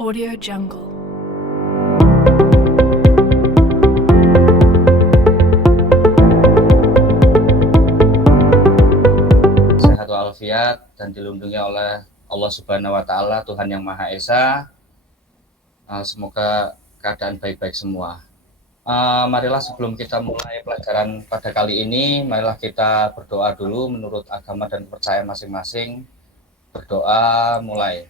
Audio Jungle. Sehat walafiat dan dilindungi oleh Allah Subhanahu wa Ta'ala, Tuhan yang Maha Esa. Semoga keadaan baik-baik semua. Marilah sebelum kita mulai pelajaran pada kali ini, marilah kita berdoa dulu menurut agama dan kepercayaan masing-masing. Berdoa mulai.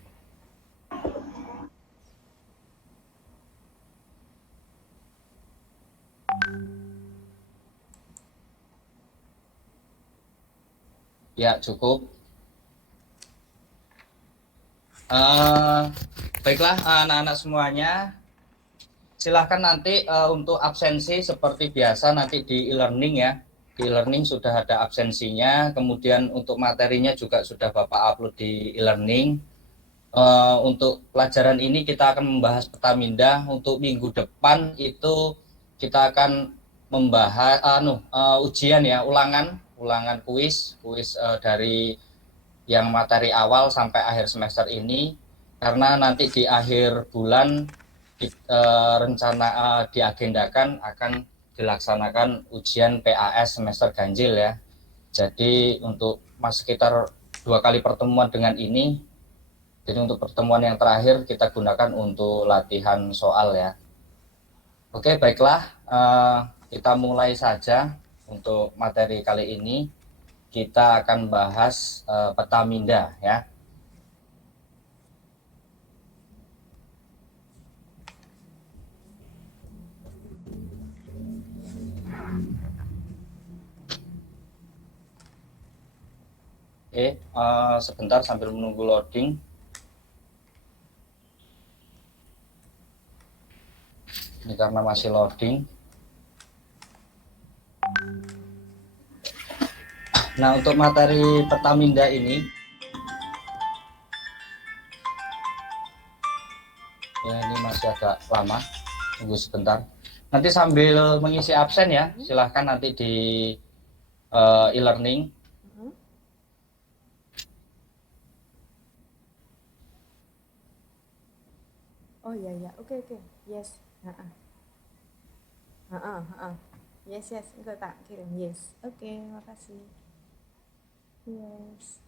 Ya, cukup. Baiklah anak-anak semuanya, silahkan nanti untuk absensi seperti biasa nanti di e-learning ya. Di e-learning sudah ada absensinya, kemudian untuk materinya juga sudah Bapak upload di e-learning. Untuk pelajaran ini kita akan membahas Petaminda. Untuk minggu depan itu kita akan membahas ujian ya, ulangan kuis dari yang materi awal sampai akhir semester ini, karena nanti di akhir bulan diagendakan akan dilaksanakan ujian PAS semester ganjil ya. Jadi untuk sekitar 2 kali pertemuan dengan ini, jadi untuk pertemuan yang terakhir kita gunakan untuk latihan soal ya. Oke, baiklah, kita mulai saja. Untuk materi kali ini kita akan bahas Petaminda ya. Oke, sebentar sambil menunggu loading. Ini karena masih loading. Nah, untuk materi Petaminda ini, ya ini masih agak lama, tunggu sebentar. Nanti sambil mengisi absen ya, silahkan nanti di e-learning. Oh iya, oke, yes, yes, enggak tak kirim, yes, oke, makasih, yes.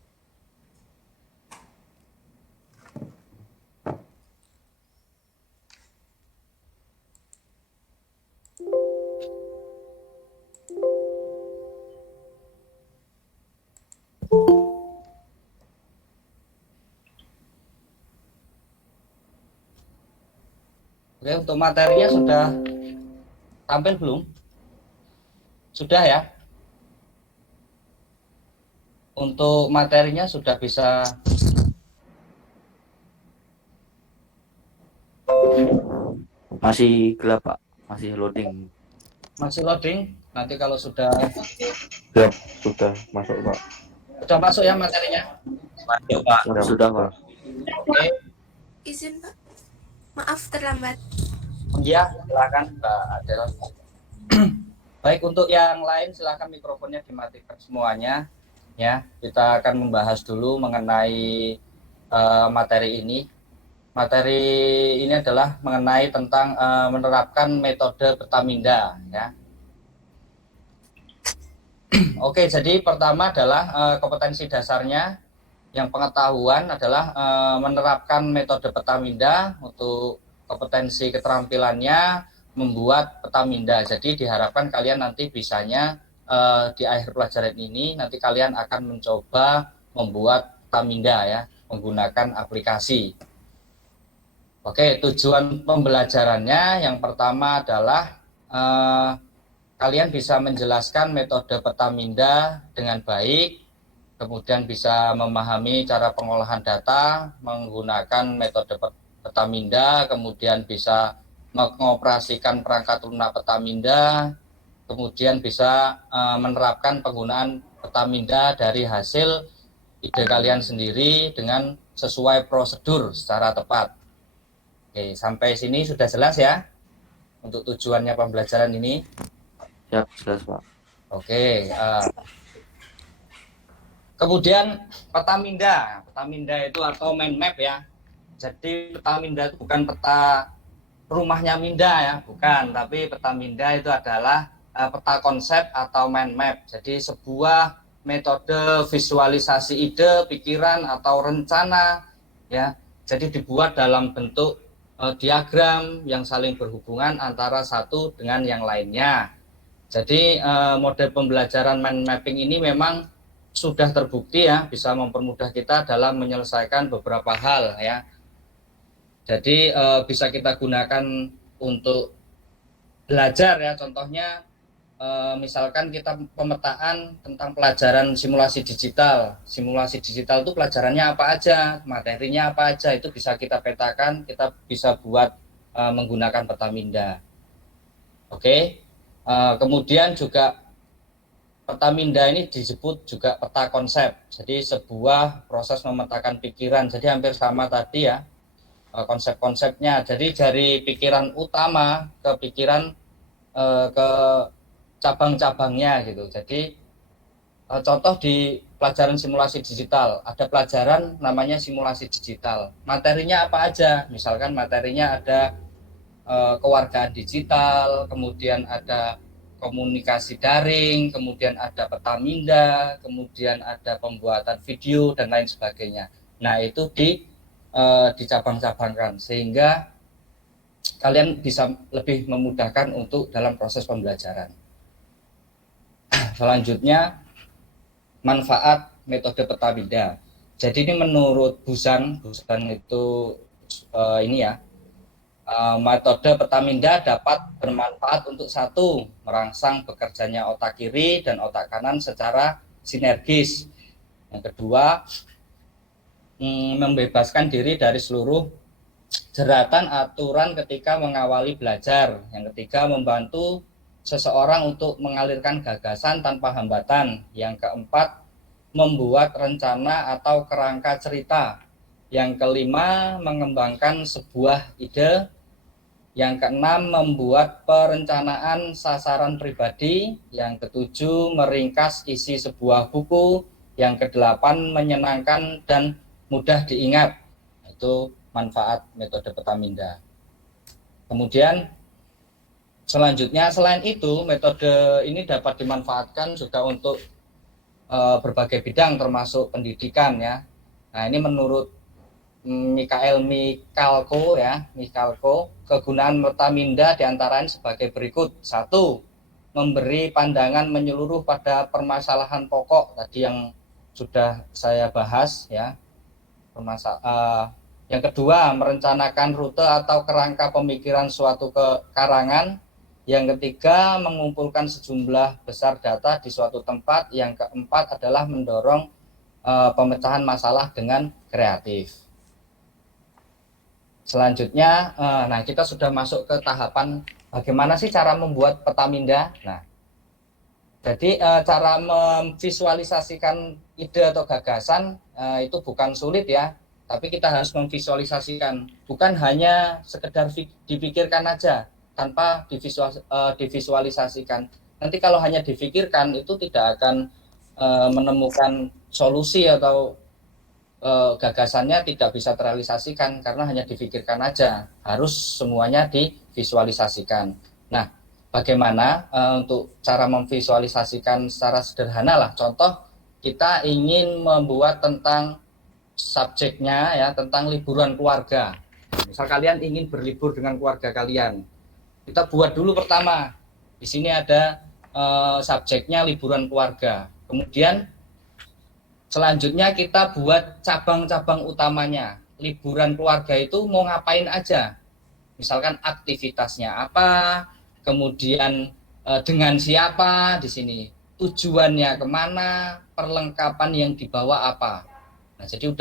Oke, untuk materinya sudah tampil belum? Sudah ya? Untuk materinya sudah bisa. Masih gelap Pak, masih loading. Masih loading. Nanti kalau sudah Masuk Pak. Sudah masuk ya materinya? Masuk Pak. Sudah Pak. Oke. Izin Pak, maaf terlambat. Iya, silakan Mbak Adel. Baik, untuk yang lain silakan mikrofonnya dimatikan semuanya ya. Kita akan membahas dulu mengenai materi ini. Materi ini adalah mengenai tentang menerapkan metode Petaminda ya. Oke, jadi pertama adalah kompetensi dasarnya. Yang pengetahuan adalah menerapkan metode Petaminda. Untuk kompetensi keterampilannya membuat Petaminda. Jadi diharapkan kalian nanti bisanya di akhir pelajaran ini nanti kalian akan mencoba membuat Petaminda ya, menggunakan aplikasi. Oke, tujuan pembelajarannya yang pertama adalah kalian bisa menjelaskan metode Petaminda dengan baik, kemudian bisa memahami cara pengolahan data menggunakan metode Petaminda, kemudian bisa mengoperasikan perangkat lunak Petaminda, kemudian bisa menerapkan penggunaan Petaminda dari hasil ide kalian sendiri dengan sesuai prosedur secara tepat. Oke, sampai sini sudah jelas ya untuk tujuannya pembelajaran ini? Siap, jelas Pak. Oke, kemudian Petaminda itu atau mind map ya. Jadi peta Minda itu bukan peta rumahnya Minda ya, bukan. Tapi peta Minda itu adalah peta konsep atau mind map. Jadi sebuah metode visualisasi ide, pikiran atau rencana ya. Jadi dibuat dalam bentuk diagram yang saling berhubungan antara satu dengan yang lainnya. Jadi model pembelajaran mind mapping ini memang sudah terbukti ya bisa mempermudah kita dalam menyelesaikan beberapa hal ya. Jadi bisa kita gunakan untuk belajar ya, contohnya misalkan kita pemetaan tentang pelajaran simulasi digital. Simulasi digital itu pelajarannya apa aja, materinya apa aja, itu bisa kita petakan, kita bisa buat menggunakan peta Minda. Oke. Kemudian juga peta Minda ini disebut juga peta konsep. Jadi sebuah proses memetakan pikiran. Jadi hampir sama tadi ya konsep-konsepnya. Jadi dari pikiran utama ke pikiran ke cabang-cabangnya gitu. Jadi contoh di pelajaran simulasi digital, ada pelajaran namanya simulasi digital. Materinya apa aja? Misalkan materinya ada kewargaan digital, kemudian ada komunikasi daring, kemudian ada peta Minda, kemudian ada pembuatan video dan lain sebagainya. Nah, itu dicabang-cabangkan sehingga kalian bisa lebih memudahkan untuk dalam proses pembelajaran. Selanjutnya, manfaat metode peta Minda. Jadi ini menurut Busan itu ini ya, metode peta Minda dapat bermanfaat untuk satu, merangsang bekerjanya otak kiri dan otak kanan secara sinergis. Yang kedua, membebaskan diri dari seluruh jeratan aturan ketika mengawali belajar. Yang ketiga, membantu seseorang untuk mengalirkan gagasan tanpa hambatan. Yang keempat, membuat rencana atau kerangka cerita. Yang kelima, mengembangkan sebuah ide. Yang keenam, membuat perencanaan sasaran pribadi. Yang ketujuh, meringkas isi sebuah buku. Yang kedelapan, menyenangkan dan mudah diingat. Itu manfaat metode peta Minda. Kemudian selanjutnya, selain itu, metode ini dapat dimanfaatkan juga untuk berbagai bidang termasuk pendidikan ya. Nah, ini menurut Mikhail Michalko ya, Michalko, kegunaan peta Minda diantaranya sebagai berikut. Satu, memberi pandangan menyeluruh pada permasalahan pokok tadi yang sudah saya bahas ya. Yang kedua, merencanakan rute atau kerangka pemikiran suatu karangan. Yang ketiga, mengumpulkan sejumlah besar data di suatu tempat. Yang keempat adalah mendorong pemecahan masalah dengan kreatif. Selanjutnya, nah kita sudah masuk ke tahapan bagaimana sih cara membuat peta Minda. Nah, jadi cara memvisualisasikan ide atau gagasan itu bukan sulit ya, tapi kita harus memvisualisasikan, bukan hanya sekedar dipikirkan aja tanpa divisualisasikan. Nanti kalau hanya difikirkan itu tidak akan menemukan solusi atau gagasannya tidak bisa terrealisasikan karena hanya difikirkan aja. Harus semuanya divisualisasikan. Nah, bagaimana untuk cara memvisualisasikan secara sederhana lah. Contoh, kita ingin membuat tentang subjeknya ya, tentang liburan keluarga. Misal kalian ingin berlibur dengan keluarga kalian, kita buat dulu pertama. Di sini ada subjeknya liburan keluarga. Kemudian selanjutnya kita buat cabang-cabang utamanya. Liburan keluarga itu mau ngapain aja? Misalkan aktivitasnya apa, kemudian dengan siapa di sini, tujuannya kemana, perlengkapan yang dibawa apa. Nah, jadi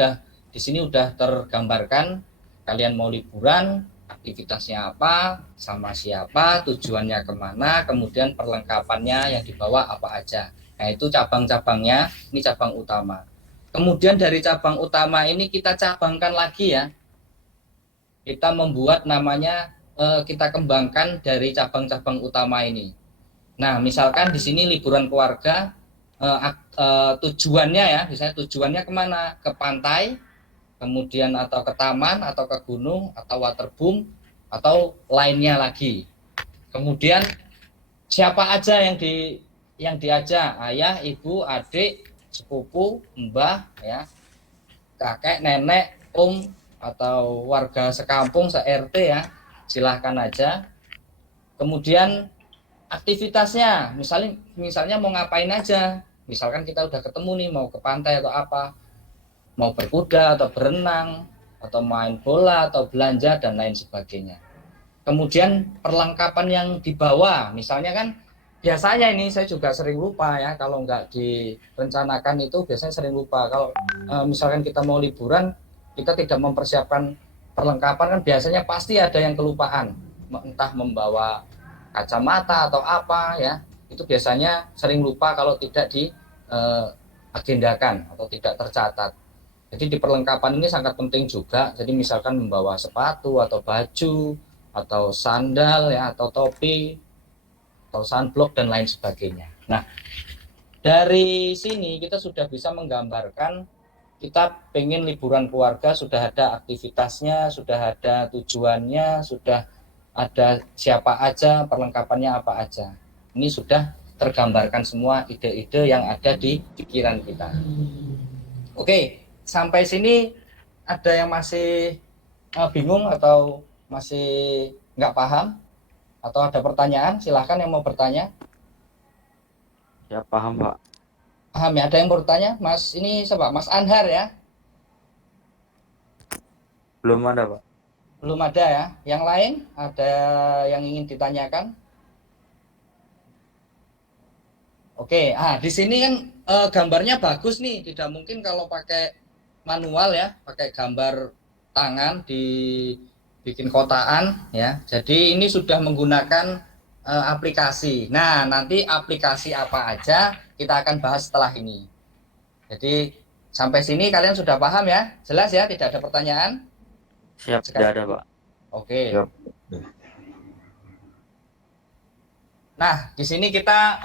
di sini udah tergambarkan kalian mau liburan, aktivitasnya apa, sama siapa, tujuannya kemana, kemudian perlengkapannya yang dibawa apa aja. Nah, itu cabang-cabangnya, ini cabang utama. Kemudian dari cabang utama ini kita cabangkan lagi ya. Kita membuat namanya, kita kembangkan dari cabang-cabang utama ini. Nah, misalkan di sini liburan keluarga, tujuannya ya, misalnya tujuannya kemana? Ke pantai, kemudian atau ke taman, atau ke gunung, atau waterboom, atau lainnya lagi. Kemudian siapa aja yang diajak, ayah, ibu, adik, sepupu, mbah, ya, kakek, nenek, atau warga sekampung, se-RT ya, silahkan aja. Kemudian aktivitasnya, misalnya mau ngapain aja. Misalkan kita udah ketemu nih, mau ke pantai atau apa, mau berkuda atau berenang, atau main bola atau belanja dan lain sebagainya. Kemudian perlengkapan yang dibawa, misalnya kan biasanya ini saya juga sering lupa ya, kalau nggak direncanakan itu biasanya sering lupa. Kalau misalkan kita mau liburan, kita tidak mempersiapkan perlengkapan kan biasanya pasti ada yang kelupaan, entah membawa kacamata atau apa ya, itu biasanya sering lupa kalau tidak diagendakan atau tidak tercatat. Jadi di perlengkapan ini sangat penting juga. Jadi misalkan membawa sepatu atau baju atau sandal ya, atau topi atau sunblock dan lain sebagainya. Nah, dari sini kita sudah bisa menggambarkan kita pengen liburan keluarga, sudah ada aktivitasnya, sudah ada tujuannya, sudah ada siapa aja, perlengkapannya apa aja. Ini sudah tergambarkan semua ide-ide yang ada di pikiran kita. Oke, sampai sini ada yang masih bingung atau masih nggak paham atau ada pertanyaan? Silahkan yang mau bertanya. Ya, paham, Pak. Paham ya? Ada yang mau bertanya? Mas, ini siapa? Mas Anhar ya? Belum ada, Pak. Belum ada ya? Yang lain ada yang ingin ditanyakan? Oke, di sini kan gambarnya bagus nih. Tidak mungkin kalau pakai manual ya, pakai gambar tangan dibikin kotaan ya. Jadi ini sudah menggunakan aplikasi. Nah, nanti aplikasi apa aja kita akan bahas setelah ini. Jadi sampai sini kalian sudah paham ya? Jelas ya, tidak ada pertanyaan? Siap, tidak ada, Pak. Oke. Siap. Nah, di sini kita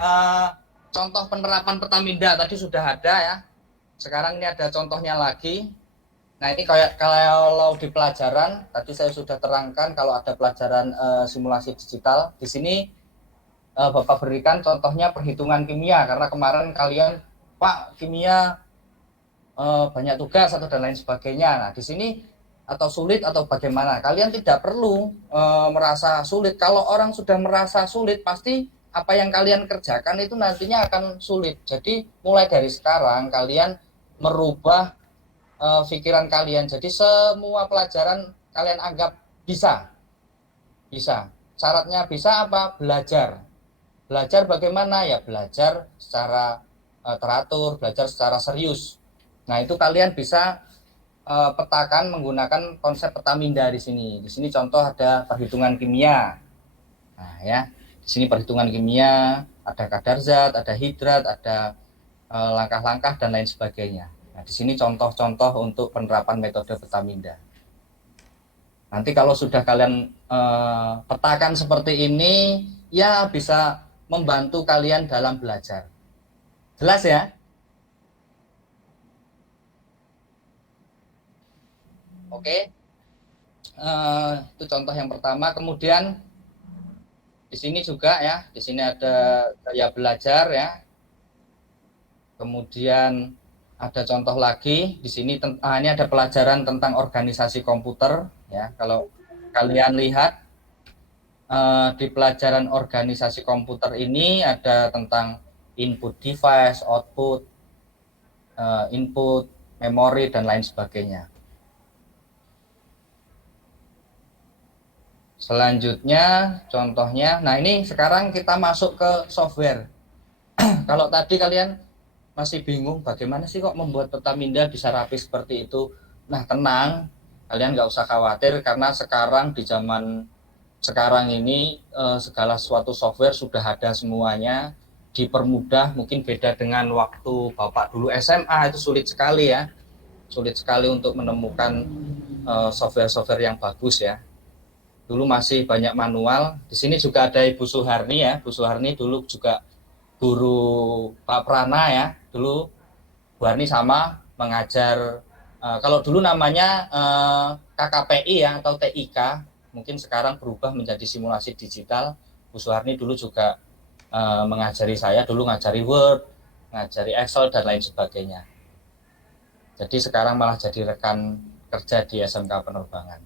contoh penerapan Pertaminda tadi sudah ada ya. Sekarang ini ada contohnya lagi. Nah, ini kayak kalau di pelajaran tadi saya sudah terangkan kalau ada pelajaran simulasi digital. Di sini Bapak berikan contohnya perhitungan kimia karena kemarin kalian Pak kimia banyak tugas atau dan lain sebagainya. Nah, di sini atau sulit atau bagaimana? Kalian tidak perlu merasa sulit. Kalau orang sudah merasa sulit pasti apa yang kalian kerjakan itu nantinya akan sulit. Jadi mulai dari sekarang kalian merubah pikiran kalian. Jadi semua pelajaran kalian anggap bisa. Syaratnya bisa apa? Belajar. Belajar bagaimana ya? Belajar secara teratur, belajar secara serius. Nah, itu kalian bisa petakan menggunakan konsep Pertaminda di sini. Di sini contoh ada perhitungan kimia. Nah, ya. Di sini perhitungan kimia, ada kadar zat, ada hidrat, ada langkah-langkah dan lain sebagainya. Nah, di sini contoh-contoh untuk penerapan metode Pertaminda. Nanti kalau sudah kalian petakan seperti ini, ya bisa membantu kalian dalam belajar. Jelas ya? Oke. Itu contoh yang pertama. Kemudian di sini juga ya, di sini ada gaya belajar ya. Kemudian ada contoh lagi di sini ini ada pelajaran tentang organisasi komputer ya. Kalau kalian lihat di pelajaran organisasi komputer ini ada tentang input device, output, input, memori dan lain sebagainya. Selanjutnya contohnya, nah ini sekarang kita masuk ke software. Kalau tadi kalian masih bingung bagaimana sih kok membuat Pertaminda bisa rapi seperti itu. Nah tenang, kalian nggak usah khawatir karena sekarang di zaman sekarang ini segala suatu software sudah ada semuanya, dipermudah. Mungkin beda dengan waktu Bapak dulu SMA itu sulit sekali ya, sulit sekali untuk menemukan software-software yang bagus ya. Dulu masih banyak manual. Di sini juga ada Ibu Suharni ya. Bu Suharni dulu juga guru Pak Prana ya. Dulu Bu Harni sama mengajar Kalau dulu namanya KKPI ya atau TIK, mungkin sekarang berubah menjadi simulasi digital. Bu Suharni dulu juga mengajari saya, dulu ngajari Word, ngajari Excel dan lain sebagainya. Jadi sekarang malah jadi rekan kerja di SMK Penerbangan.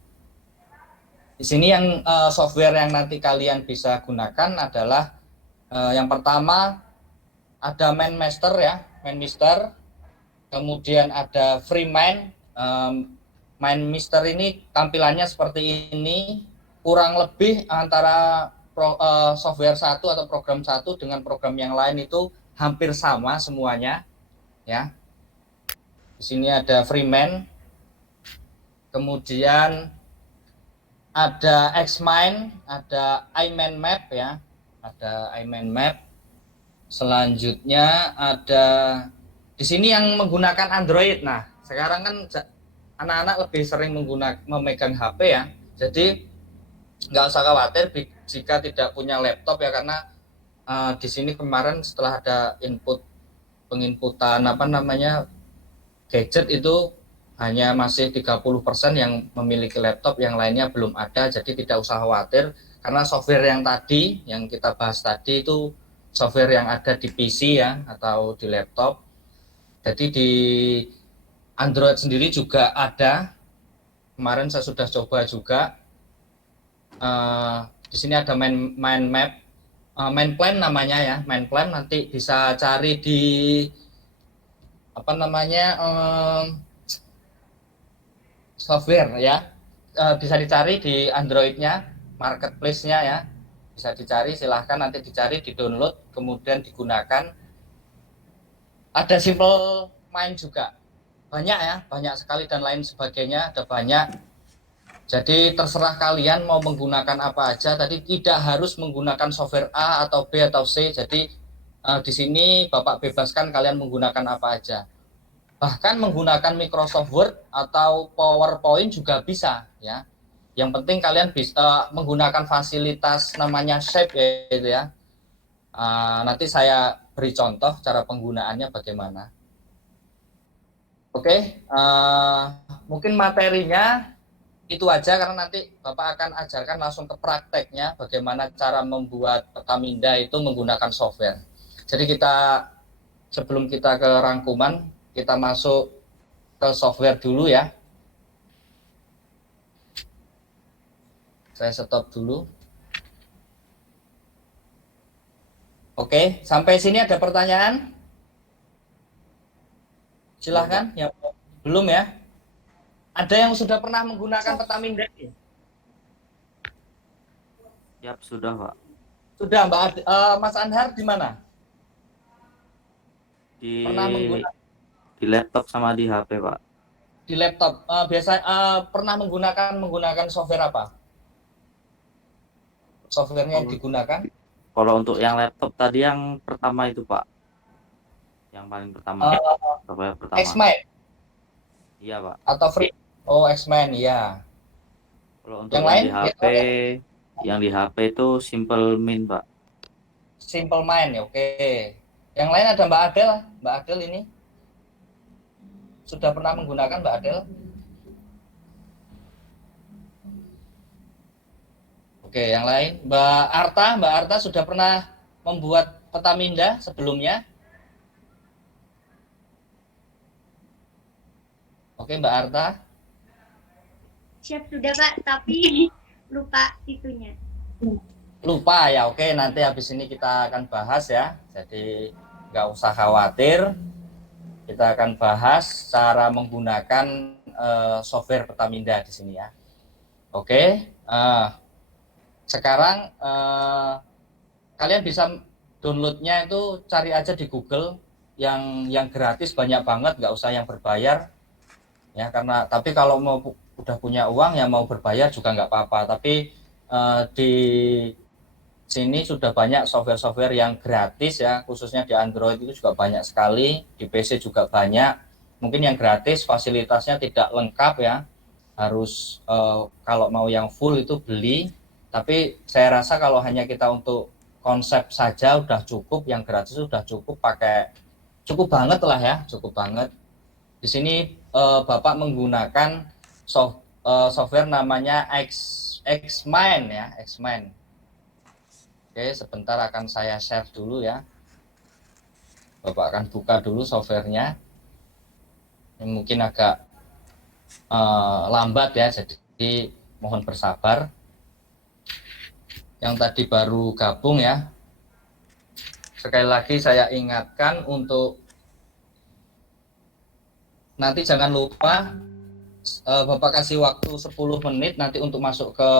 Di sini yang software yang nanti kalian bisa gunakan adalah yang pertama ada MindMaster ya, MindMaster. Kemudian ada FreeMind. MindMaster ini tampilannya seperti ini, kurang lebih antara software satu atau program satu dengan program yang lain itu hampir sama semuanya ya. Di sini ada FreeMind, kemudian ada Xmind, ada iMindMap ya, ada iMindMap. Selanjutnya ada di sini yang menggunakan Android. Nah, sekarang kan anak-anak lebih sering memegang HP ya. Jadi nggak usah khawatir jika tidak punya laptop ya, karena di sini kemarin setelah ada penginputan gadget itu hanya masih 30% yang memiliki laptop, yang lainnya belum ada. Jadi tidak usah khawatir karena software yang tadi yang kita bahas tadi itu software yang ada di PC ya atau di laptop. Jadi di Android sendiri juga ada. Kemarin saya sudah coba juga. Di sini ada MindMap, MindPlan namanya ya, MindPlan. Nanti bisa cari di software ya, bisa dicari di Androidnya, marketplace-nya ya, bisa dicari, silahkan nanti dicari, di download, kemudian digunakan. Ada Simple Mind juga, banyak ya, banyak sekali dan lain sebagainya, ada banyak. Jadi terserah kalian mau menggunakan apa aja. Tadi tidak harus menggunakan software A atau B atau C. Jadi di sini Bapak bebaskan kalian menggunakan apa aja. Bahkan menggunakan Microsoft Word atau PowerPoint juga bisa ya. Yang penting kalian bisa menggunakan fasilitas namanya Shape yaitu ya. Nanti saya beri contoh cara penggunaannya bagaimana. Oke, mungkin materinya itu aja karena nanti Bapak akan ajarkan langsung ke prakteknya bagaimana cara membuat Petaminda itu menggunakan software. Jadi sebelum kita ke rangkuman, kita masuk ke software dulu ya. Saya stop dulu. Oke, sampai sini ada pertanyaan? Silahkan, yang belum ya. Ada yang sudah pernah menggunakan Petaminda? Siap, sudah Pak. Sudah, Mas Anhar di mana? Pernah menggunakan Di laptop sama di HP Pak. di laptop. Pernah menggunakan software apa? Softwarenya yang digunakan? Kalau untuk yang laptop tadi yang pertama itu Pak, yang paling pertama, software pertama. Xmind Iya Pak. atau Free? Oh, Xmind ya. Kalau untuk Yang yang lain? di HP, yang di HP itu Simple Mint Pak. Simple Mind ya, oke. Yang lain ada Mbak Adel. Mbak Adel ini sudah pernah menggunakan Mbak Adel? Oke, yang lain Mbak Arta sudah pernah membuat Petaminda sebelumnya? Oke, Mbak Arta. Siap sudah Pak, tapi lupa itunya. Lupa ya, oke, nanti habis ini kita akan bahas ya, jadi nggak usah khawatir, kita akan bahas cara menggunakan software Petaminda di sini ya. Oke, sekarang kalian bisa downloadnya itu cari aja di Google, yang gratis banyak banget, nggak usah yang berbayar ya, karena tapi kalau mau udah punya uang ya mau berbayar juga nggak apa-apa, tapi di sini sudah banyak software-software yang gratis ya, khususnya di Android itu juga banyak sekali, di PC juga banyak. Mungkin yang gratis fasilitasnya tidak lengkap ya, harus kalau mau yang full itu beli. Tapi saya rasa kalau hanya kita untuk konsep saja udah cukup, yang gratis sudah cukup, cukup banget lah ya, cukup banget. Di sini Bapak menggunakan software namanya Xmind ya, Xmind. Oke, sebentar akan saya share dulu ya. Bapak akan buka dulu softwarenya. Ini mungkin agak lambat ya, jadi mohon bersabar. Yang tadi baru gabung ya, sekali lagi saya ingatkan untuk nanti jangan lupa Bapak kasih waktu 10 menit nanti untuk masuk ke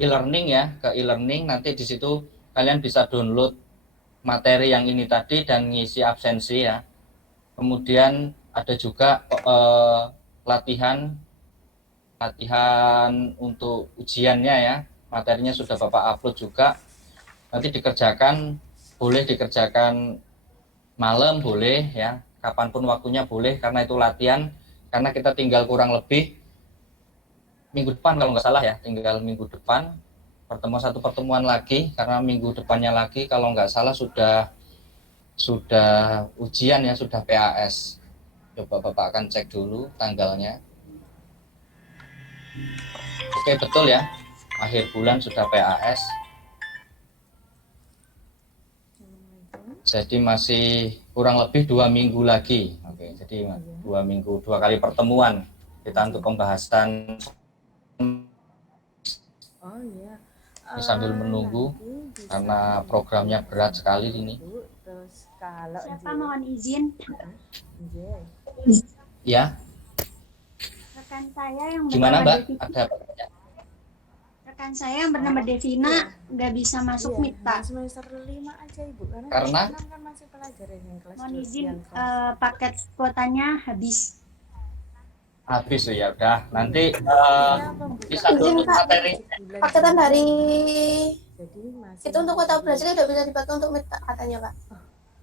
e-learning ya, ke e-learning. Nanti di situ kalian bisa download materi yang ini tadi dan ngisi absensi ya. Kemudian ada juga latihan untuk ujiannya ya. Materinya sudah Bapak upload juga. Nanti dikerjakan, boleh dikerjakan malam boleh ya, kapanpun waktunya boleh, karena itu latihan. Karena kita tinggal kurang lebih minggu depan kalau nggak salah ya, tinggal minggu depan satu pertemuan lagi, karena minggu depannya lagi kalau nggak salah sudah ujian ya, sudah PAS. Coba Bapak akan cek dulu tanggalnya. Oke, betul ya, akhir bulan sudah PAS. Jadi masih kurang lebih 2 minggu lagi. Oke, jadi 2 minggu, 2 kali pertemuan kita untuk pembahasan. Oh iya. Ini sambil menunggu karena programnya berat sekali ini. Terus kalau Siapa mohon izin? Ya, Rekan saya yang gimana bernama Mbak? Devina. Ada pertanyaan? Rekan saya yang bernama Devina nggak bisa masuk Iya, Mita. semester 5 aja Ibu, karena Karena? kelas 6 kan masih pelajaran yang kelas Mohon 2, izin yang kelas paket kuotanya habis. Habis ya udah. Nanti bisa Izin, download Kak. materi. Paketan dari jadi masih itu untuk kuota belajar tidak bisa dipakai untuk Mita katanya Pak.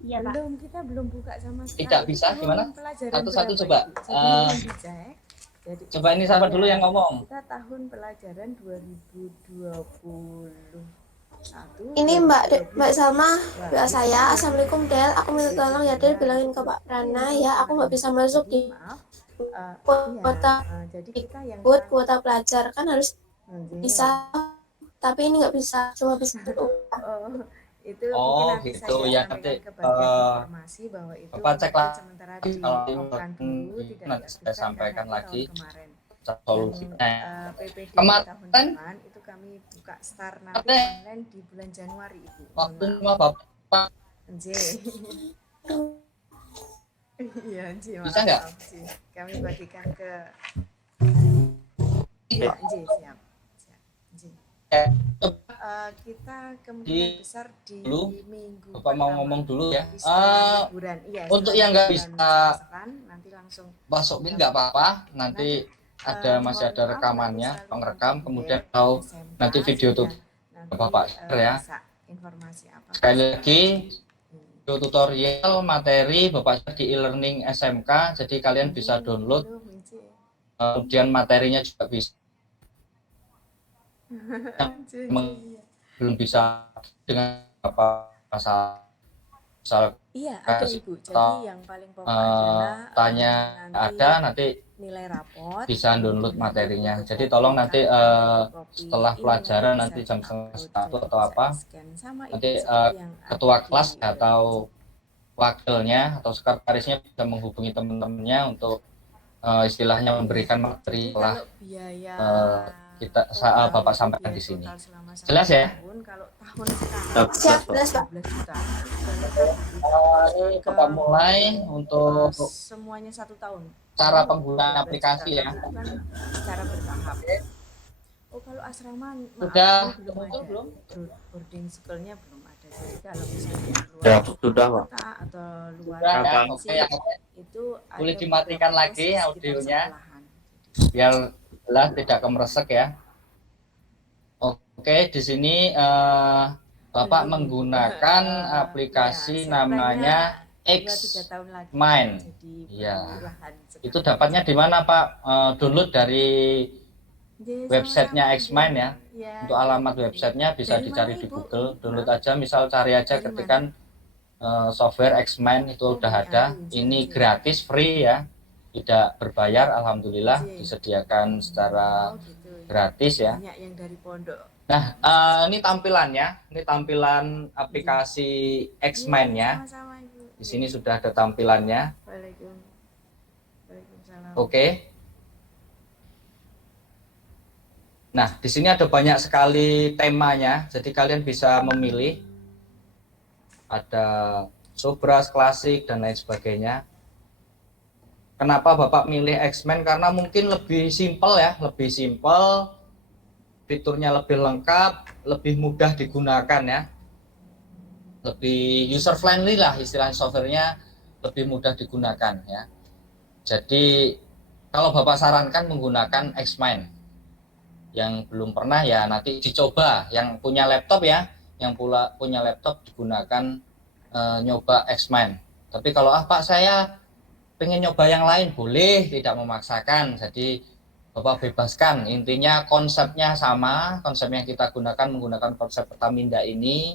Iya Pak. kita belum buka sama sekali. Tidak bisa, Tahun gimana? pelajaran Satu-satu berapa, coba. Ibu? Jadi mohon dicek. Jadi Coba ini siapa dulu yang ngomong? kita tahun pelajaran 2021. Ini Mbak Salma WA saya, Assalamualaikum Del, aku minta tolong ya Del bilangin ke Pak Prana ya aku nggak bisa masuk di kuota jadi kita yang buat kuota pelajar kan harus Anjing. bisa, tapi ini nggak bisa, cuma bisa Itu Oh, mungkin nanti gitu saya ya, sampaikan nanti, ke bagian informasi bahwa itu Bapak cek lah. sementara Kalau dilakukan dulu tidak nanti saya diaktifkan sampaikan karena lagi itu tahun kemarin. solusinya. PPD Kemarin tahun depan itu kami buka start nanti Oke. online di bulan Januari Ibu. Waktu Mohon sama maaf. Bapak Anjing. Iya Anjing. Bisa nggak? maaf, Anjing. Kami bagikan ke Iya. Anjing siap. Anjing. Kita kemungkinan besar di dulu, minggu Bapak mau ngomong dulu ya. liburan. Iya, untuk setelah yang nggak liburan bisa masakan, nanti langsung masukin nggak apa-apa. Nanti masih ada rekamannya, pengrekam. Kemudian kalau nanti video Bapak share ya. Informasi apa? Sekali lagi, video tutorial materi Bapak share di e-learning SMK. Jadi kalian bisa download. Kemudian materinya juga bisa. Belum bisa dengan apa masalah Iya, ada Ibu. Jadi yang paling pokok adalah tanya nanti nilai raport, bisa download materinya. Jadi tolong nanti setelah pelajaran nanti jam 1 atau apa, nanti ketua kelas atau wakilnya atau sekretarisnya bisa menghubungi teman-temannya untuk istilahnya memberikan materi setelah kita Bapak sampaikan di sini. Jelas ya? Kalau tahun sekarang Siap, jelas Pak. 12 juta. Ini Bapak mulai untuk Semuanya 1 tahun. cara penggunaan aplikasi ya. Kan secara bertahap. Oh, kalau asrama Sudah belum ada. Boarding school-nya belum ada. Jadi kalau misalnya Ya, luar sudah Pak. kota atau luar Sudah ya, provinsi, oke ya. itu Boleh ada dimatikan beberapa lagi proses audionya. kita sekolahan. Biar jelas tidak kemeresek ya. Oke, di sini Bapak menggunakan aplikasi namanya 2-3 tahun lagi. Xmind. Jadi Iya. perlahan sekali. Itu dapatnya di mana Pak? Download dari Yes, websitenya sama-sama, Xmind ya. Iya. Untuk alamat websitenya bisa Dari dicari mana, di Ibu? Google. Download aja, misal cari aja Dari ketikan software Xmind itu Oh, udah dari ada. Arun, Ini Jun. gratis, free ya. tidak berbayar, alhamdulillah Izin. disediakan secara Oh gitu. gratis ya. Banyak yang dari pondok. Nah, ini tampilannya, ini tampilan aplikasi X-Mind-nya. Sama-sama Ibu. Di sini sudah ada tampilannya. Waalaikumsalam. Oke. Nah, di sini ada banyak sekali temanya, jadi kalian bisa memilih. Ada Sobras, klasik, dan lain sebagainya. Kenapa Bapak milih X-Men? Karena mungkin lebih simpel ya, lebih simpel, fiturnya lebih lengkap, lebih mudah digunakan ya. Lebih user friendly lah istilahnya, softwarenya lebih mudah digunakan ya. Jadi kalau Bapak sarankan menggunakan X-Men. Yang belum pernah ya nanti dicoba, yang punya laptop ya, yang punya laptop digunakan nyoba X-Men. Tapi kalau Pak saya pengen nyoba yang lain, boleh, tidak memaksakan. Jadi Bapak bebaskan, intinya konsepnya sama, konsep yang kita gunakan menggunakan konsep Pertaminda ini.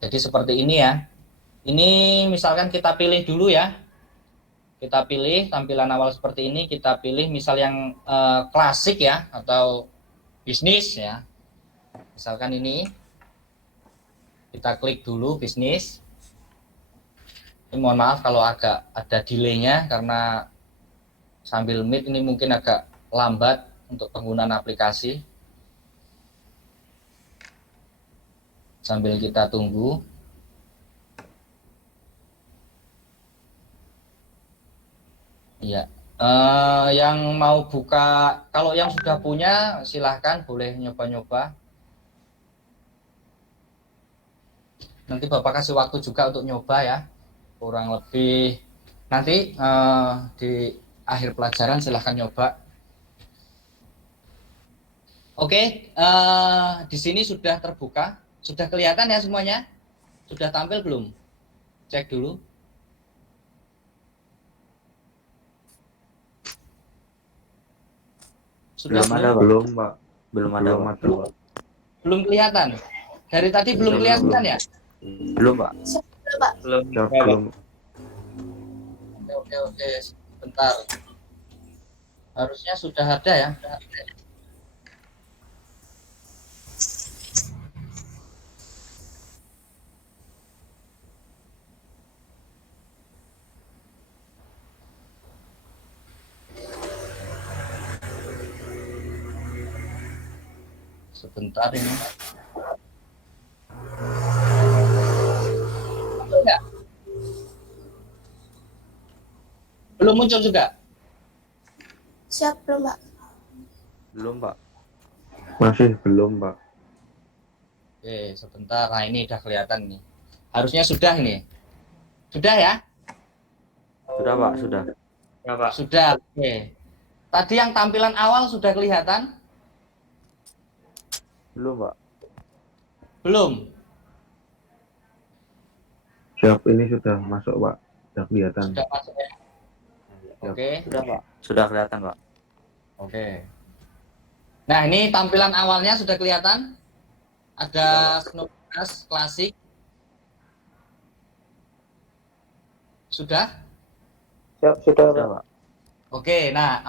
Jadi seperti ini ya. Ini misalkan kita pilih dulu ya, kita pilih tampilan awal seperti ini, kita pilih misal yang klasik ya, atau bisnis ya. Misalkan ini, kita klik dulu bisnis. Ini mohon maaf kalau agak ada delay-nya karena sambil meet ini mungkin agak lambat untuk penggunaan aplikasi. Sambil kita tunggu. Iya. Yang mau buka, kalau yang sudah punya silahkan boleh nyoba-nyoba. Nanti Bapak kasih waktu juga untuk nyoba ya. Kurang lebih nanti di akhir pelajaran silahkan nyoba. Oke, di sini sudah terbuka, sudah kelihatan ya semuanya? Sudah tampil belum? Cek dulu. Sudah Belum ada, Pak. Belum, Pak. Belum ada, Pak. Pak. Belum kelihatan. Dari tadi belum kelihatan ya? Belum, Pak. Pak. Belum. Oke, sebentar. Harusnya sudah ada ya. Sebentar ini. Enggak. Belum muncul juga. Siap belum, Pak? Belum, Pak. Masih belum, Pak. Oke, sebentar. Nah, ini udah kelihatan nih. Harusnya sudah ini. Sudah ya? Sudah, Pak, sudah. Sudah. Oke. Tadi yang tampilan awal sudah kelihatan? Belum, Pak. Belum. Siap, ini sudah masuk, Pak. Sudah kelihatan. Sudah masuk ya? Oke. Sudah, Pak. Sudah kelihatan, Pak. Oke. Nah, ini tampilan awalnya sudah kelihatan. Ada Snowgrass klasik. Sudah? Sudah, Pak. Oke. Nah,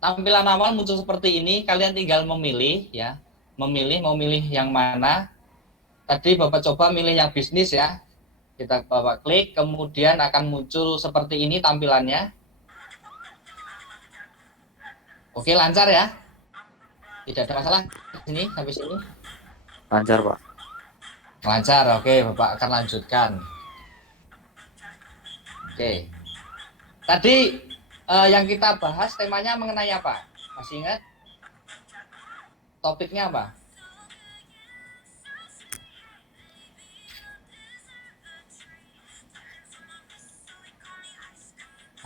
tampilan awal muncul seperti ini. Kalian tinggal memilih ya. Mau milih yang mana. Tadi Bapak coba milih yang bisnis ya. Kita Bapak klik, kemudian akan muncul seperti ini tampilannya. Oke, lancar ya? Tidak ada masalah sini sampai sini. Lancar, Pak. Lancar, oke, Bapak akan lanjutkan. Oke. Tadi yang kita bahas temanya mengenai apa? Masih ingat? Topiknya apa?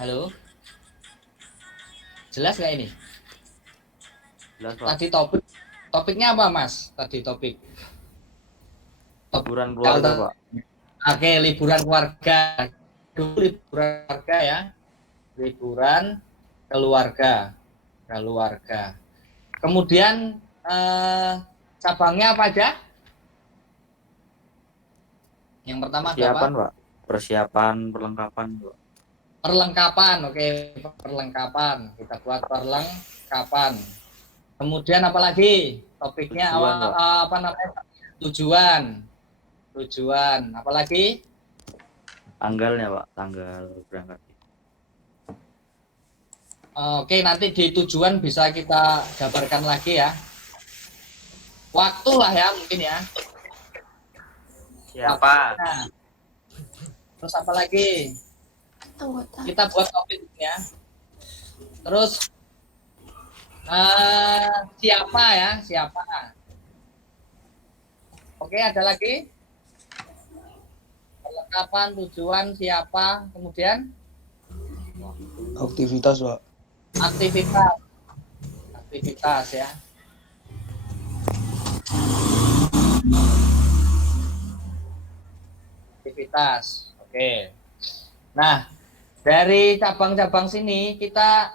Halo? Jelas nggak ini? Jelas, Pak. Tadi topiknya apa, Mas? Tadi topik. Liburan keluarga, Pak. Oke, liburan keluarga. Dulu liburan keluarga ya. Liburan keluarga. Kemudian cabangnya apa aja? Yang pertama Persiapan, apa? Pak. Persiapan, perlengkapan, Pak. Perlengkapan, oke, perlengkapan. Kita buat perlengkapan. Kemudian apa lagi? Topiknya Tujuan, Pak. apa namanya? Tujuan. Tujuan. Apa lagi? Tanggalnya, Pak, tanggal berangkat. Oke, nanti di tujuan bisa kita jabarkan lagi ya. Waktu lah ya mungkin ya. Siapa? Nah, terus apa lagi? Anggota. Kita buat topik ya. Terus siapa ya? Siapa? Oke, ada lagi? Perlengkapan, tujuan, siapa, kemudian Aktivitas, Pak. aktivitas. Aktivitas ya. Aktivitas. Oke. Nah, dari cabang-cabang sini kita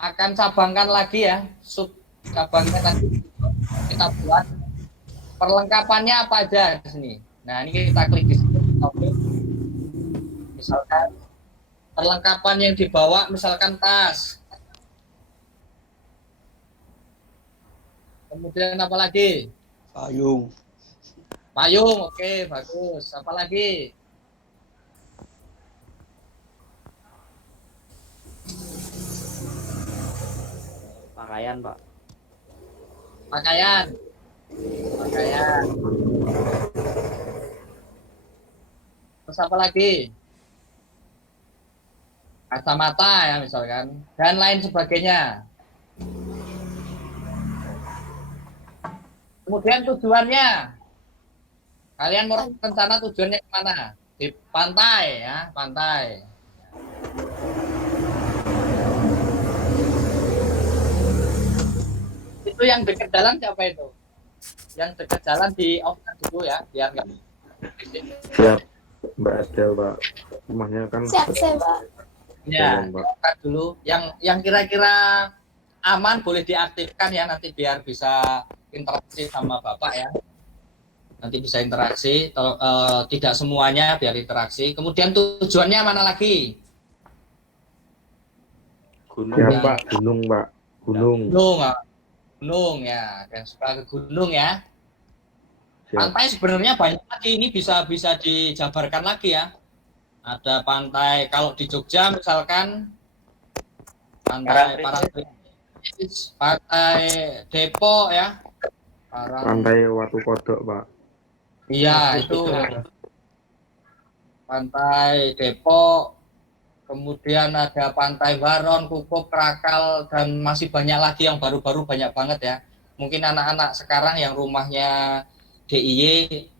akan cabangkan lagi ya, sub cabangnya tadi kita buat perlengkapannya apa aja di sini. Nah, ini kita klik di sini. Misalkan perlengkapan yang dibawa, misalkan tas. Kemudian apa lagi? Payung. Payung, oke, bagus. Apa lagi? Pakaian, Pak. Pakaian. Pakaian. Terus apa lagi? Kacamata ya misalkan. Dan lain sebagainya. Kemudian tujuannya. Kalian mau rencana tujuannya kemana? Di pantai ya, pantai. Itu yang dekat jalan siapa itu? Yang dekat jalan di off dulu ya, biar nggak. Siap, Mbak Adel, Pak. Rumahnya kan Siap, saya, Pak. Ya, Mbak. off dulu. Yang kira-kira aman boleh diaktifkan ya, nanti biar bisa interaksi sama Bapak ya. Nanti bisa interaksi, tidak semuanya biar interaksi. Kemudian tujuannya mana lagi? Gunung. Siap, Ya. Pak. Gunung, Pak. Gunung. Gunung ya, yang suka ke gunung ya. Siap. Pantai sebenarnya banyak lagi, ini bisa dijabarkan lagi ya. Ada pantai kalau di Jogja misalkan pantai Parangtritis, pantai Depok ya. Pantai Watu Kodok, Pak. Iya, itu pantai Depok. Kemudian ada Pantai Baron, Kukup, Krakal, dan masih banyak lagi yang baru-baru banyak banget ya. Mungkin anak-anak sekarang yang rumahnya DIY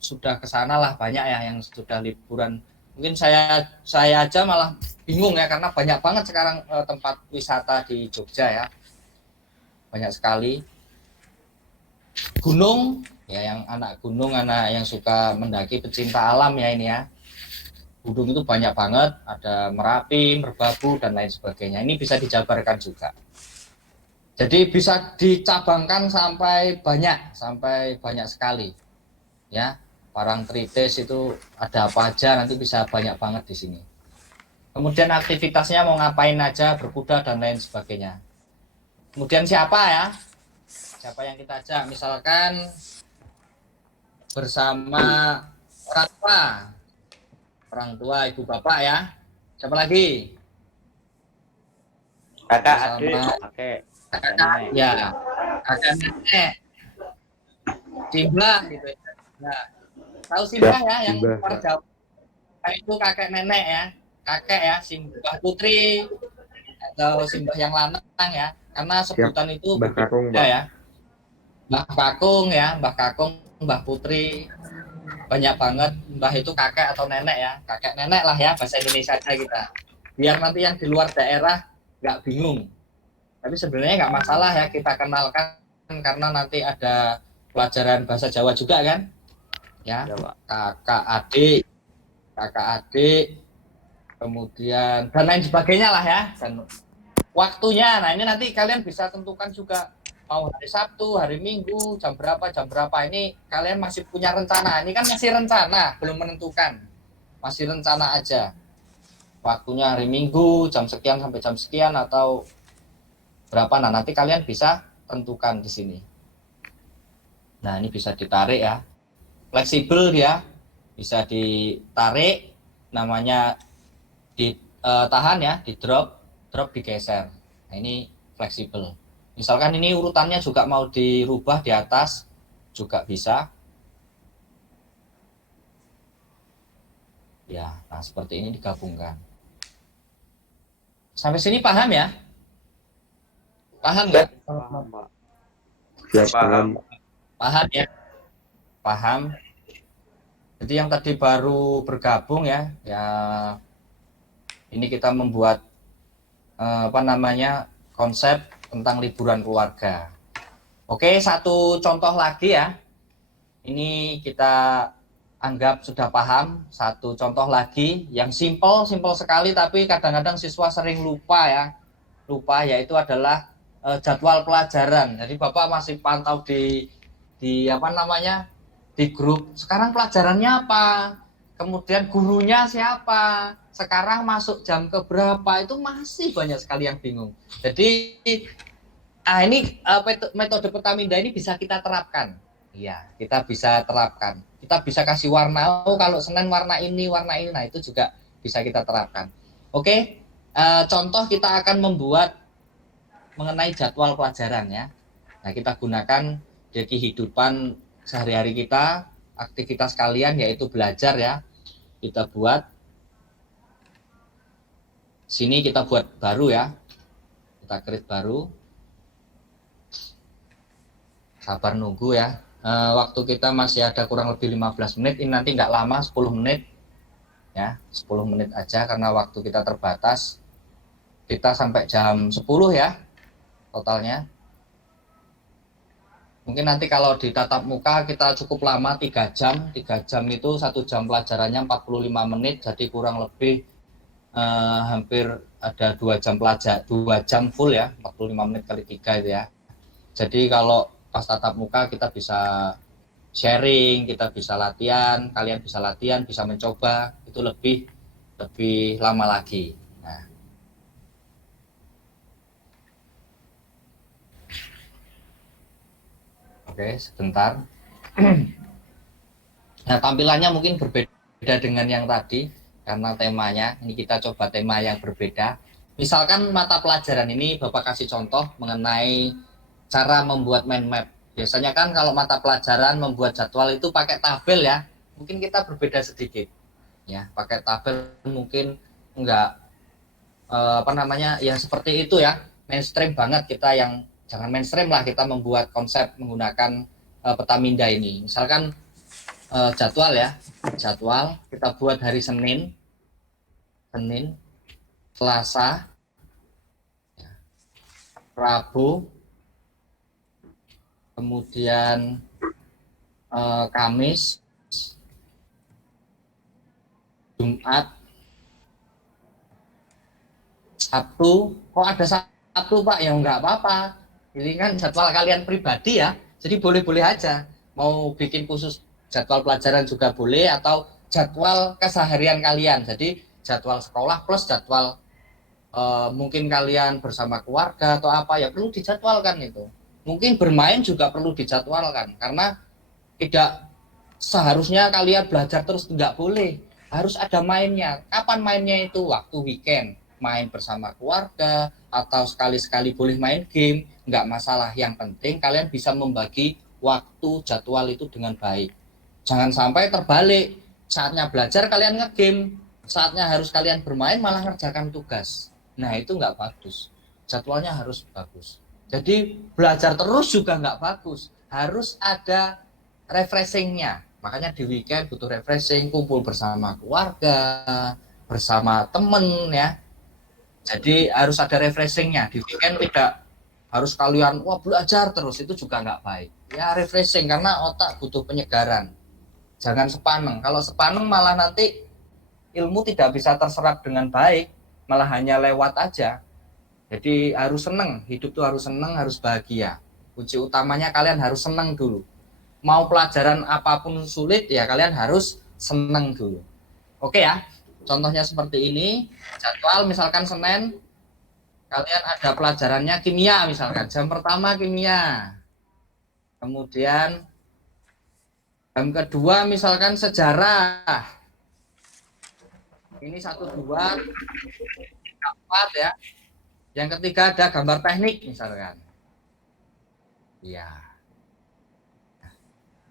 sudah ke sana lah banyak ya yang sudah liburan. Mungkin saya aja malah bingung ya karena banyak banget sekarang tempat wisata di Jogja ya. Banyak sekali. Gunung, ya yang anak gunung, anak yang suka mendaki, pecinta alam ya ini ya. Gunung itu banyak banget, ada Merapi, Merbabu, dan lain sebagainya. Ini bisa dijabarkan juga. Jadi bisa dicabangkan sampai banyak sekali. Ya, Parangtritis itu ada apa aja, nanti bisa banyak banget di sini. Kemudian aktivitasnya mau ngapain aja, berkuda, dan lain sebagainya. Kemudian siapa ya? Siapa yang kita ajak? Misalkan bersama orang tua, ibu bapak ya. Siapa lagi? Kakak, Sama adik, kakak, ya, kakak nenek, Simbah gitu ya. Nah, tahu Simbah ya, yang Simbah. luar Jawa itu kakek nenek ya, kakek ya, Simbah putri atau Simbah yang lanang ya, karena sebutan itu Mbah Kakung, berbeda Pak. ya. Mbah Kakung ya, Mbah Kakung, Mbah Putri, banyak banget. Mbah itu kakek atau nenek ya, kakek nenek lah ya bahasa Indonesia aja kita, biar nanti yang di luar daerah nggak bingung. Tapi sebenarnya nggak masalah ya kita kenalkan karena nanti ada pelajaran bahasa Jawa juga kan ya, Ya, Pak. kakak adik, kemudian dan lain sebagainya lah ya. Dan waktunya, nah ini nanti kalian bisa tentukan juga mau hari Sabtu, hari Minggu, jam berapa ini kalian masih punya rencana. Ini kan masih rencana, belum menentukan, masih rencana aja. waktunya hari Minggu jam sekian sampai jam sekian atau berapa. Nah, nanti kalian bisa tentukan di sini. Nah, ini bisa ditarik ya. Fleksibel dia, bisa ditarik, namanya ditahan ya, di drop digeser. Nah, ini fleksibel. Misalkan ini urutannya juga mau dirubah di atas, juga bisa. Ya, nah seperti ini digabungkan. Sampai sini paham ya? Paham nggak? Paham, Pak. Siap, Paham. Paham ya? Paham. Jadi yang tadi baru bergabung ya, ini kita membuat konsep tentang liburan keluarga. Oke, satu contoh lagi ya. Ini kita anggap sudah paham. Satu contoh lagi yang simple sekali, tapi kadang-kadang siswa sering lupa ya. Yaitu adalah jadwal pelajaran. Jadi Bapak masih pantau di grup. Sekarang pelajarannya apa? Kemudian gurunya siapa? Sekarang masuk jam ke berapa? Itu masih banyak sekali yang bingung. Jadi ini metode Pertaminda ini bisa kita terapkan. Iya, kita bisa terapkan. Kita bisa kasih warna. Oh, kalau Senin warna ini. Nah, itu juga bisa kita terapkan. Oke, contoh kita akan membuat mengenai jadwal pelajaran ya. Nah, kita gunakan di kehidupan sehari-hari kita, aktivitas kalian yaitu belajar ya. Kita buat sini, kita buat baru ya. Kita create baru. Sabar nunggu ya. Waktu kita masih ada kurang lebih 15 menit. Ini nanti nggak lama, 10 menit ya, 10 menit aja karena waktu kita terbatas. Kita sampai jam 10 ya totalnya. Mungkin nanti kalau di tatap muka kita cukup lama, 3 jam. 3 jam itu 1 jam pelajarannya 45 menit, jadi kurang lebih hampir ada 2 jam pelajar, 2 jam full ya, 45 menit kali 3 itu ya. Jadi kalau pas tatap muka kita bisa sharing, kita bisa latihan, kalian bisa latihan, bisa mencoba, itu lebih lama lagi. Nah, oke, sebentar. Nah, tampilannya mungkin berbeda dengan yang tadi karena temanya. Ini kita coba tema yang berbeda. Misalkan mata pelajaran ini Bapak kasih contoh mengenai cara membuat mind map. Biasanya kan kalau mata pelajaran membuat jadwal itu pakai tabel ya. Mungkin kita berbeda sedikit. Ya, pakai tabel mungkin enggak ya seperti itu ya. Mainstream banget kita, yang jangan mainstream lah, kita membuat konsep menggunakan Pertaminda ini. Misalkan jadwal ya. Jadwal kita buat hari Senin, Selasa, Rabu, kemudian Kamis, Jumat, Sabtu. Kok ada Sabtu Pak? Ya nggak apa-apa. Ini kan jadwal kalian pribadi ya. Jadi boleh-boleh aja. Mau bikin khusus jadwal pelajaran juga boleh, atau jadwal keseharian kalian. Jadi jadwal sekolah plus jadwal mungkin kalian bersama keluarga atau apa, ya perlu dijadwalkan itu. Mungkin bermain juga perlu dijadwalkan, karena tidak seharusnya kalian belajar terus, nggak boleh, harus ada mainnya. Kapan mainnya itu? Waktu weekend, main bersama keluarga, atau sekali-sekali boleh main game, nggak masalah. Yang penting kalian bisa membagi waktu jadwal itu dengan baik. Jangan sampai terbalik, saatnya belajar kalian nge-game, saatnya harus kalian bermain malah ngerjakan tugas. Nah, itu nggak bagus. Jadwalnya harus bagus. Jadi belajar terus juga nggak bagus. Harus ada refreshingnya. Makanya di weekend butuh refreshing, kumpul bersama keluarga, bersama temen ya. Jadi harus ada refreshingnya. Di weekend tidak harus kalian belajar terus, itu juga nggak baik. Ya refreshing, karena otak butuh penyegaran. Jangan sepaneng. Kalau sepaneng malah nanti ilmu tidak bisa terserap dengan baik, malah hanya lewat aja. Jadi harus seneng, hidup tuh harus seneng, harus bahagia. Kunci utamanya kalian harus seneng dulu. Mau pelajaran apapun sulit ya kalian harus seneng dulu. Oke ya. Contohnya seperti ini, jadwal misalkan Senin, kalian ada pelajarannya kimia misalkan, jam pertama kimia. Kemudian jam kedua misalkan sejarah. Ini 1, 2, 4 ya. Yang ketiga ada gambar teknik misalkan. Iya.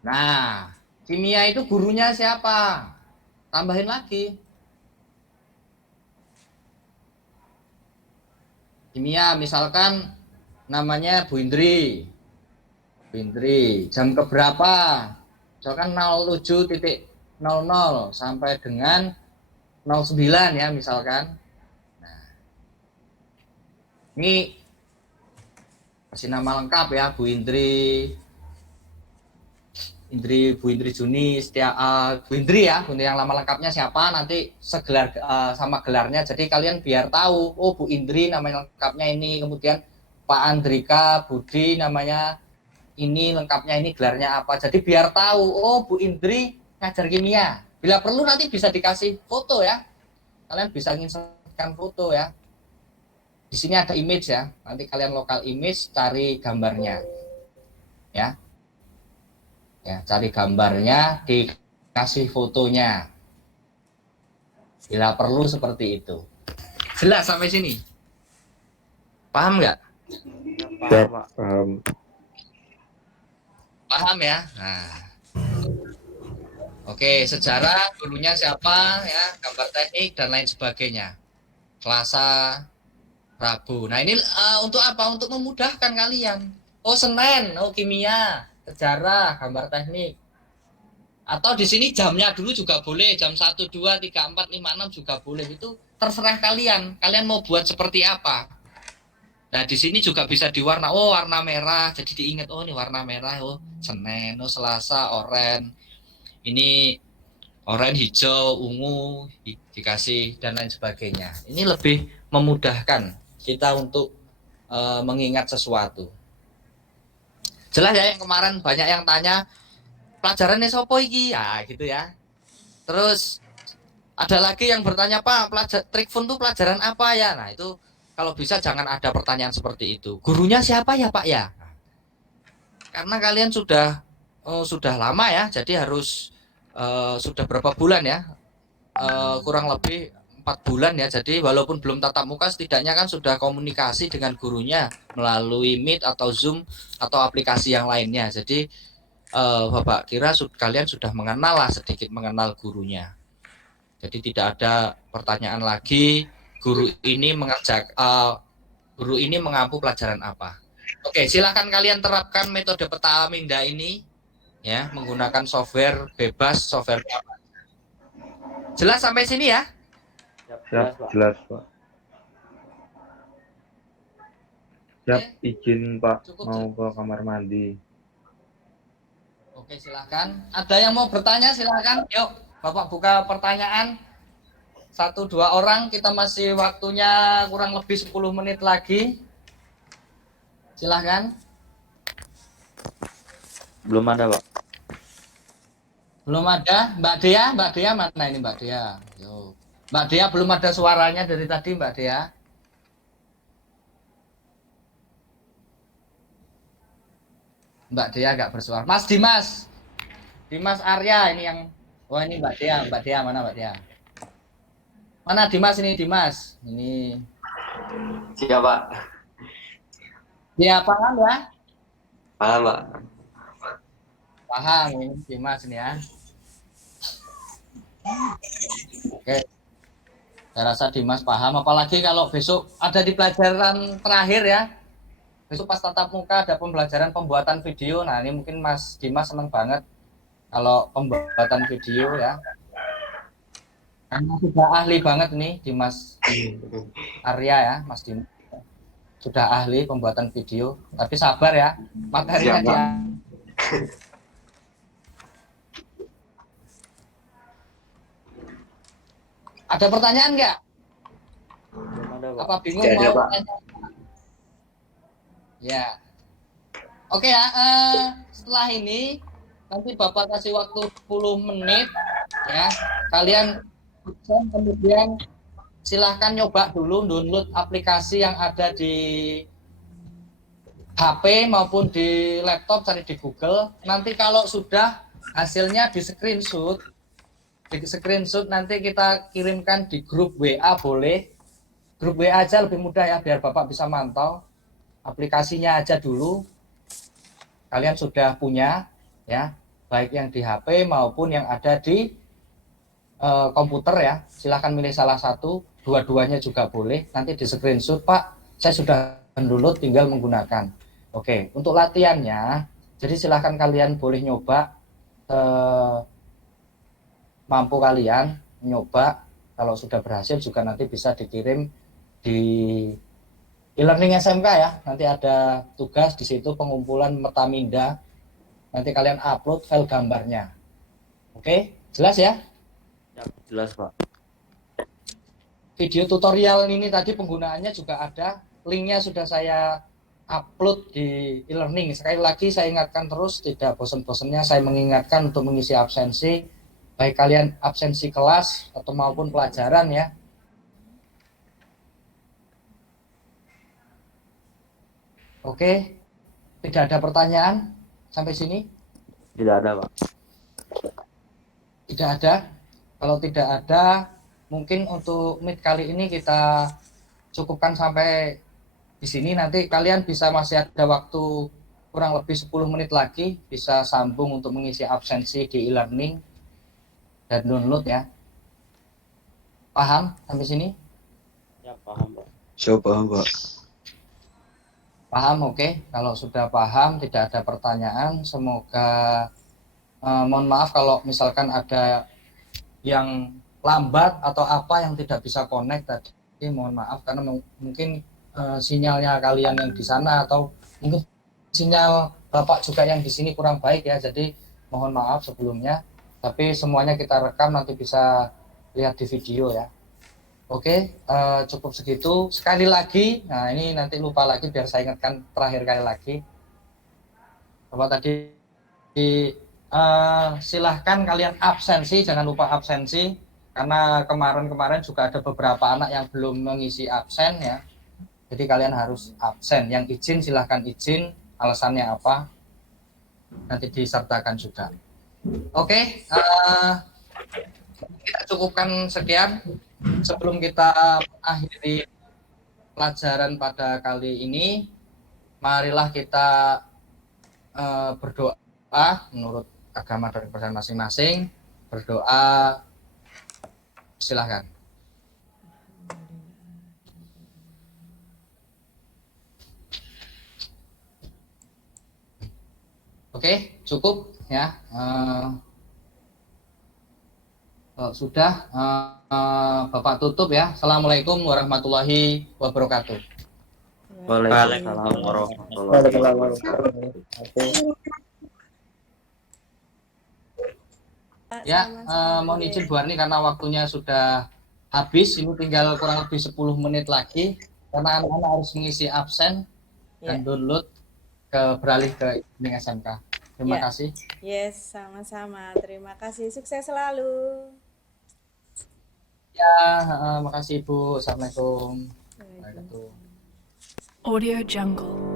Nah, kimia itu gurunya siapa? Tambahin lagi. Kimia misalkan namanya Bu Indri. Bu Indri, jam keberapa? Misalkan 07.00 sampai dengan 09 ya misalkan. Nah, ini kasih nama lengkap ya, Bu Indri. Bu Indri Juni Setia, Bu Indri ya, Bu Indri yang nama lengkapnya siapa, nanti segelar sama gelarnya, jadi kalian biar tahu, oh Bu Indri nama lengkapnya ini, kemudian Pak Andrika Budi namanya ini, lengkapnya ini, gelarnya apa, jadi biar tahu, oh Bu Indri ngajar kimia. Bila perlu nanti bisa dikasih foto ya, kalian bisa nginsertkan foto ya. Di sini ada image ya, nanti kalian lokal image cari gambarnya ya. Ya, cari gambarnya, dikasih fotonya. Bila perlu seperti itu. Jelas sampai sini? Paham nggak? Siap, paham. Paham ya? Nah. Oke, sejarah dulunya siapa ya, gambar teknik dan lain sebagainya. Selasa, Rabu. Nah, ini untuk apa? Untuk memudahkan kalian. Oh, Senin, oh kimia, sejarah, gambar teknik. Atau di sini jamnya dulu juga boleh, jam 1, 2, 3, 4, 5, 6 juga boleh. Itu terserah kalian. Kalian mau buat seperti apa? Nah, di sini juga bisa diwarna. Oh, warna merah. Jadi diingat, oh ini warna merah. Oh, Senin, oh Selasa, oranye. Ini oranye, hijau, ungu, dikasih dan lain sebagainya. Ini lebih memudahkan kita untuk mengingat sesuatu. Jelas ya, yang kemarin banyak yang tanya, pelajarannya sopo iki ya gitu ya. Terus ada lagi yang bertanya, Pak, trik fun itu pelajaran apa ya? Nah, itu kalau bisa jangan ada pertanyaan seperti itu. Gurunya siapa ya, Pak ya? Karena kalian sudah lama ya, jadi harus sudah berapa bulan ya? Kurang lebih 4 bulan ya. Jadi walaupun belum tatap muka, setidaknya kan sudah komunikasi dengan gurunya melalui Meet atau Zoom atau aplikasi yang lainnya. Jadi Bapak kira kalian sudah mengenal lah, sedikit mengenal gurunya. Jadi tidak ada pertanyaan lagi, guru ini mengampu pelajaran apa. Oke, silakan kalian terapkan metode peta minda ini ya, menggunakan software bebas, software apa. Jelas sampai sini ya? Siap, jelas Pak. Siap, izin Pak, Cukup, mau ke kamar mandi. Oke, silakan. Ada yang mau bertanya, silakan. Yuk, Bapak buka pertanyaan. 1-2 orang, kita masih waktunya kurang lebih 10 menit lagi. Silakan. Belum ada, Pak. Belum ada. Mbak Dea mana ini Mbak Dea? Yuk. Mbak Dea belum ada suaranya dari tadi, Mbak Dea. Mbak Dea nggak bersuara. Mas Dimas. Dimas Arya ini yang, oh ini Mbak Dea. Mbak Dea mana Mbak Dea? Mana Dimas ini, Dimas? Ini. Siap, Pak. Dia paham ya? Paham, Pak. Paham ini Dimas ini ya. Oke. Saya rasa Dimas paham, apalagi kalau besok ada di pelajaran terakhir ya. Besok pas tatap muka ada pembelajaran pembuatan video. Nah, ini mungkin Mas Dimas senang banget kalau pembuatan video ya. Karena sudah ahli banget nih Dimas Arya ya, Mas Dimas. Sudah ahli pembuatan video, tapi sabar ya. Materinya Siap, dia. Ada pertanyaan nggak? Belum ada, Pak. Apa bingung Tidak ada, mau Pak. tanya? Ya. Oke ya, setelah ini nanti Bapak kasih waktu 10 menit ya. Kalian absen, kemudian silahkan nyoba dulu download aplikasi yang ada di HP maupun di laptop, cari di Google. Nanti kalau sudah hasilnya di screenshot nanti kita kirimkan di grup WA boleh. Grup WA aja lebih mudah ya, biar Bapak bisa mantau. Aplikasinya aja dulu. Kalian sudah punya ya, baik yang di HP maupun yang ada di komputer ya. Silahkan milih salah satu, dua-duanya juga boleh. Nanti di screenshot, Pak, saya sudah download, tinggal menggunakan. Oke, untuk latihannya, jadi silahkan kalian boleh nyoba, mampu kalian nyoba, kalau sudah berhasil juga nanti bisa dikirim di e-learning SMK ya. Nanti ada tugas di situ pengumpulan Metaminda, nanti kalian upload file gambarnya. Oke, jelas ya? Ya, jelas Pak. Video tutorial ini tadi penggunaannya juga ada, linknya sudah saya upload di e-learning. Sekali lagi saya ingatkan terus, tidak bosan-bosannya saya mengingatkan untuk mengisi absensi, baik kalian absensi kelas atau maupun pelajaran ya. Oke, tidak ada pertanyaan sampai sini? Tidak ada Pak. Tidak ada. Kalau tidak ada, mungkin untuk meet kali ini kita cukupkan sampai di sini. Nanti kalian bisa masih ada waktu kurang lebih 10 menit lagi, bisa sambung untuk mengisi absensi di e-learning dan download ya. Paham sampai sini? Ya, paham Pak. Saya paham, Pak. Paham, oke. Kalau sudah paham, tidak ada pertanyaan. Semoga mohon maaf kalau misalkan ada yang lambat atau apa yang tidak bisa connect tadi, mohon maaf karena mungkin sinyalnya kalian yang di sana atau mungkin sinyal Bapak juga yang di sini kurang baik ya, jadi mohon maaf sebelumnya, tapi semuanya kita rekam nanti bisa lihat di video ya. Oke, cukup segitu. Sekali lagi, nah ini nanti lupa lagi biar saya ingatkan terakhir kali lagi. Bapak tadi silahkan kalian absensi, jangan lupa absensi, karena kemarin-kemarin juga ada beberapa anak yang belum mengisi absen ya, jadi kalian harus absen. Yang izin silahkan izin, alasannya apa nanti disertakan juga. Oke, kita cukupkan sekian. Sebelum kita akhiri pelajaran pada kali ini, marilah kita berdoa menurut agama dan kepercayaan masing-masing. Berdoa, silahkan. Oke, cukup ya. Sudah, Bapak tutup ya. Assalamualaikum warahmatullahi wabarakatuh. Waalaikumsalam warahmatullahi wabarakatuh. Ya, mohon izin Bu Arni karena waktunya sudah habis, ini tinggal kurang lebih 10 menit lagi karena anak-anak harus mengisi absen dan download beralih ke e-learning SMK. Terima kasih. Yes, sama-sama. Terima kasih. Sukses selalu. Ya, makasih Ibu. Assalamualaikum. Waalaikumsalam. Waalaikumsalam. Audio Jungle.